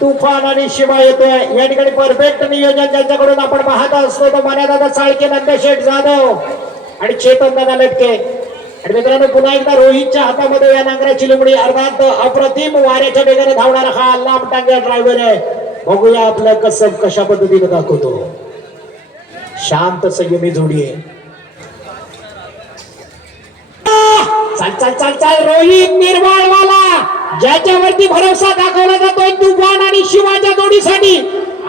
तुफान आणि शिवा येतोय. या ठिकाणी परफेक्ट नियोजन ज्यांच्याकडून आपण पाहत असतो तो मर्यादा चाळके नंदशेठ जाधव आणि चेतन दादा लटके. आणि मित्रांनो पुन्हा एकदा रोहितच्या हातामध्ये या नांगराची लुमडी अर्थात अप्रतिम वाऱ्याच्या वेगाने धावणारा हा लांब टांग्या ड्रायव्हर आहे. बघूया आपलं कसं कशा पद्धतीने दाखवतो. शांत संयमी जोडी आहे. चाल चाल चाल चाल रोहित निर्वाळवाला ज्याच्यावरती भरोसा दाखवला जातोय तुफान आणि शिवाच्या जोडीसाठी.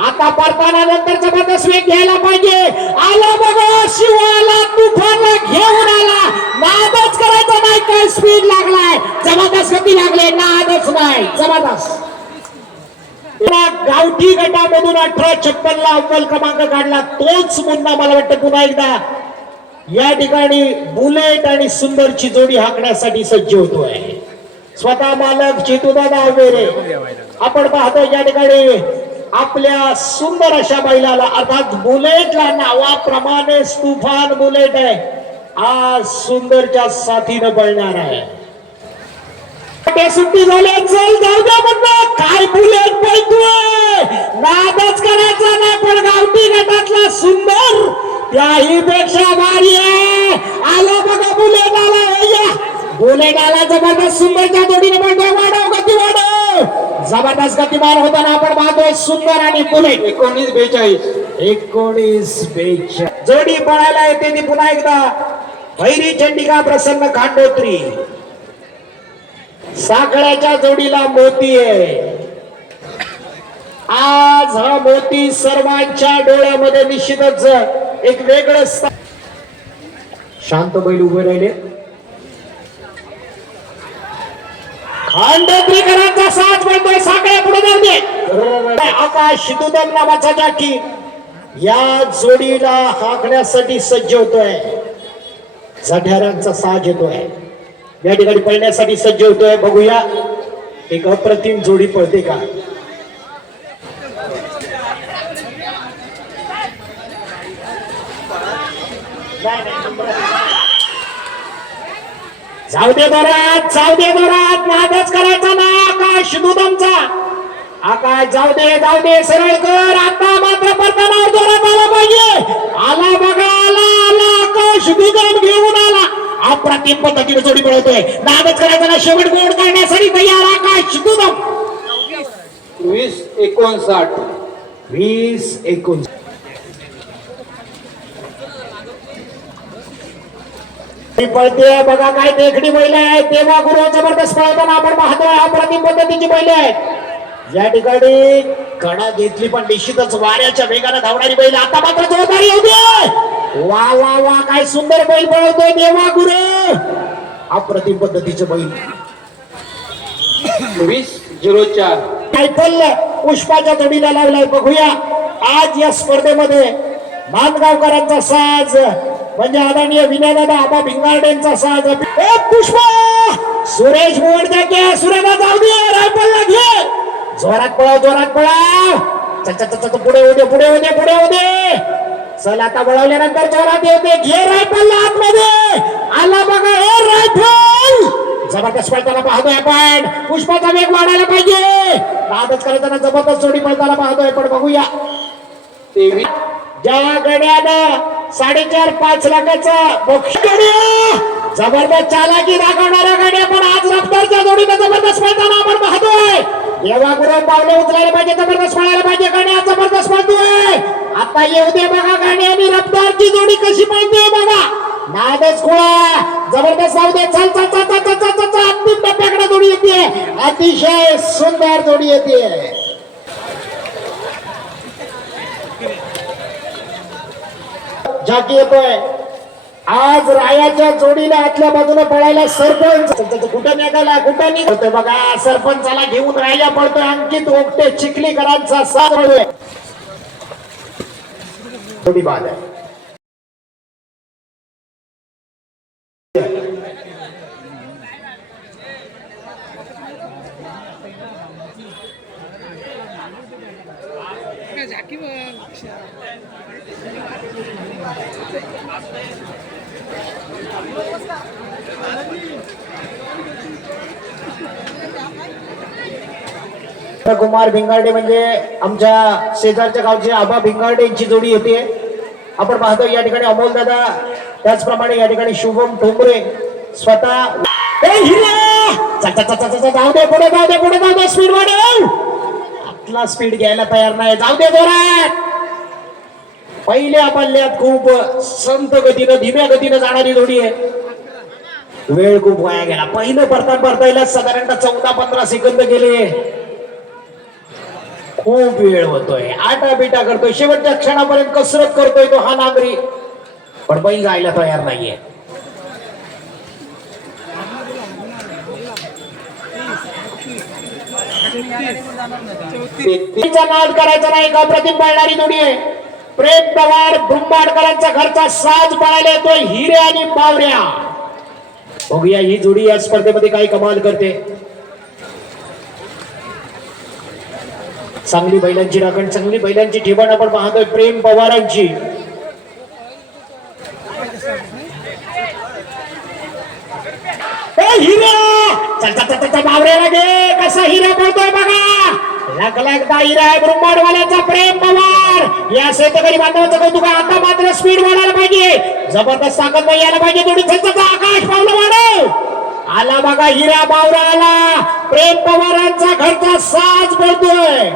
आता परताना नंतर जबरदस्त वेग घ्यायला पाहिजे. आला बघा शिवाला तुफानला घेऊन आला. नादच करायचा नाही काय स्पीड लागलाय. जबरदस्त गती लागले नादच नाही जबरदस्त. गावठी गटामधून अठरा छप्पन ला अव्वल क्रमांक काढला. तोच मुन्ना मला वाटतं पुन्हा एकदा. या ठिकाणी बुलेट आणि सुंदरची जोडी हाकण्यासाठी सज्ज होतोय. स्वतः मालक चेतुदादा अवेरे आपण पाहतो या ठिकाणी आपल्या सुंदर अशा बैलाला अर्थात बुलेटला नावाप्रमाणे तुफान बुलेट आहे. आज सुंदरच्या साथीनं पळणार आहे. सुट्टी झाली चल जाऊ द्या म्हणलं. काय बुलेट पळतोय? नादच करायचा नाही पण गावठी गटातला सुंदर त्याही पेक्षा भारी आहे. आला बघा बुलेट आला. आला जबरदस्त सुंदरच्या जोडीने म्हणतोय वाढव गती वाढव. जबरदस्त गतिमान होताना आपण पाहतोय सुंदर आणि बुलेट एकोणीस बेचाळीस. एकोणीस बेचाळीस. जोडी पळायला येते ती पुन्हा एकदा. भैरी चंडिका प्रसन्न खांडोत्री. साखळ्याच्या जोडीला मोती आहे. आज हा मोती सर्वांच्या डोळ्यामध्ये निश्चितच एक वेगळं शांत बैल उभे राहिले. खांडोत्रीकरांचा साथ म्हणतोय साखळ्या पुढे जाऊ दे आकाश दुदम नावाचा जाकी या जोडीला हाकण्यासाठी सज्ज होतोय. झढ्यारांचा साज येतोय. या ठिकाणी पळण्यासाठी सज्ज होतोय. बघूया. एक अप्रतिम जोडी पळते का? जाऊ दे दोरात जाऊ दे दोरात नादच करायचा ना आकाश दुदमचा आकाश जाऊ दे जाऊ दे सरळ कर. आता मात्र परताना जोरात आला पाहिजे. आला बघा आला आला. आकाश दुदम घेऊन आला. अप्रतिम पद्धतीने जोडी पळवतोय. नादच करायचा ना शेवट गोड करण्यासाठी तयार आकाश दुदम वीस एकोणसाठ. वीस एकूण पळते बघा काय देखणी महिला आहेत तेव्हा गुरु जबरदस्त पळताना आपण पाहतोय अप्रतिम पद्धतीची महिला आहेत या ठिकाणी कडा घेतली पण निश्चितच वाऱ्याच्या वेगाने धावणारी बैल आता मात्र जोरदारी दे वा वा वा काय सुंदर बैल पळवतोय देवा गुरु. अप्रतिम पद्धतीचे बैल. वीस झिरो चार. रायफल पुष्पाच्या जोडीला लावलाय बघूया. आज या स्पर्धेमध्ये मानगावकरांचा साज म्हणजे आदरणीय विनयदादा आबा भिंगार्डेंचा साज ए पुष्पा! सुरेश मोडके सुरेला जाऊ दे रायफलला घे! जोरात पळाव जोरात पळाव! पुढे होते पुढे होते पुढे होते! चल आता वळवल्यानंतर जोरात येते. घे रायफल आतमध्ये! आला बघा हे रायफल! जबरदस्त पळताना पाहतोय आपण. पुष्पाचा वेग वाढायला पाहिजे. नादच करताना जबरदस्त जोडी पळताना पाहतोय पण बघूया. ज्या गड्यानं साडेचार पाच लाखाचा बक्ष जबरदस्त चालाकी दाखवणाऱ्या गाड्या पण आज रफ्तारच्या जोडीने जबरदस्त मैदान आपण पाहतोय. येवा गुरु पावले उचलायला पाहिजे जबरदस्त म्हणायला पाहिजे गाण्या जबरदस्त म्हणतोय आता येऊ दे बघा गाणी आणि रफ्तारची जोडी कशी माहितीये बघा. नादच गोळा जबरदस्त जाऊ दे. चल चल चल चल चल चल अंतिम टप्प्याकडे जोडी येते. अतिशय सुंदर जोडी येते. जाकी येतोय. आज रायाच्या जोडीला आतल्या बाजूला पळायला सरपंच कुठं निघाला? कुठं निघतोय बघा सरपंचाला घेऊन राया पडतोय अंकित ओकटे चिखलीकरांचा साथ पळतोय. जोडी बाद आहे. कुमार भिंगारडे म्हणजे आमच्या शेजारच्या गावचे आबा भिंगारडे यांची जोडी होती. आपण पाहतो या ठिकाणी अमोल दादा त्याचप्रमाणे या ठिकाणी शुभम ठोंबरे स्वतः पुढे जाऊ दे पुढे जाऊ दे स्पीड वाढव! कुठला स्पीड घ्यायला तयार नाही. जाऊ दे जोरात. पहिल्या पल्ल्यात खूप संत गतीनं धीम्या गतीनं जाणारी जोडी आहे. वेळ खूप वाया गेला. पहिलं परता परतायला साधारणतः चौदा पंधरा सेकंद गेले. खूप वेळ होतोय. आटा बिटा करतोय. शेवटच्या क्षणापर्यंत कसरत करतोय तो हा नागरी. पण बैल जायला तयार नाहीये. तिचा नाद करायचा नाही का? प्रतिम पळणारी जोडी आहे. प्रेम पवार ब्रह्माडकरांचा घरचा साज पळायला येतोय हिरे आणि पावऱ्या. बघूया ही जोडी या स्पर्धेमध्ये काही कमाल करते. चांगली बैलांची राखण चांगली बैलांची ठेवण आपण पाहतोय. प्रेम पवारांची ए, हिरा चल बावऱ्याला घे कसा हिरा पळतोय बघा. लग लगदा हिरा आहे ब्रह्मांडवाल्याचा प्रेम पवार. या शेतकरी बांधवाचं कौतुक. आता मात्र स्पीड वाढायला पाहिजे. जबरदस्त ताकद नाही यायला पाहिजे. थोडी सज्जता आकाश पावलं वाढव. आला बघा हिरा बावरा आला प्रेम पवारांचा घरचा साज पळतोय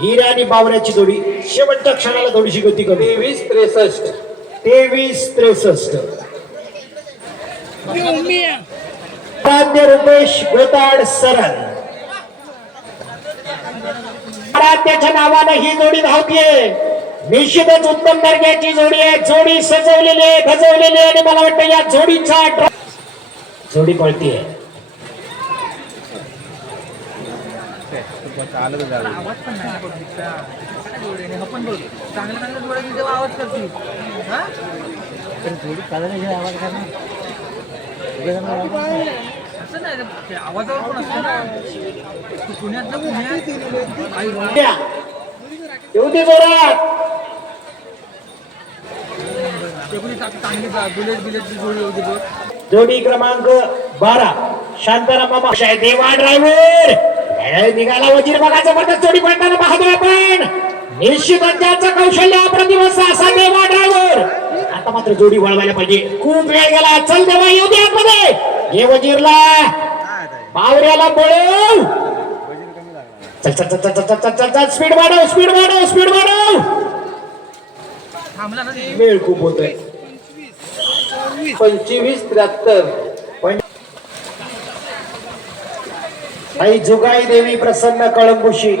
हिरा आणि बावऱ्याची जोडी शेवटच्या क्षणाला थोडीशी गती कमी. तेवीस त्रेसष्ट. तेवीस त्रेसष्ट. आराध्य रुपेश गोताड सरन. आराध्याच्या नावानं ही जोडी धावतीये. निश्चितच उत्तम दर्जाची जोडी आहे. जोडी सजवलेली आहे गजवलेली आहे आणि मला वाटतं या जोडीचा जोडी पळतीये. आवाज असं नाही आवाजावर पण असतं ना. पुण्यात आई. येऊ दे चांगली बुलेट बिलेटची जोडी होती बघ. जोडी क्रमांक बारा. शांताराम मामा. देवा ड्रायव्हर निघाला वजीर. बघा जबरदस्त जोडी पळताना पाहतोय आपण. निश्चितच ज्याचं कौशल्य अप्रतिम असतं असा देवा ड्रायव्हर आता मात्र जोडी वळवायला पाहिजे. खूप वेळ गेला. चल देवा येऊ दे आतमध्ये. हे वजीरला. पावऱ्याला बोळव चल चल चल चल चल चल चल स्पीड वाढव स्पीड वाढव स्पीड वाढव. वेळ खूप होतोय पंचवीस. त्र्याहत्तर. आई जुगाई देवी प्रसन्न कळंबुशी.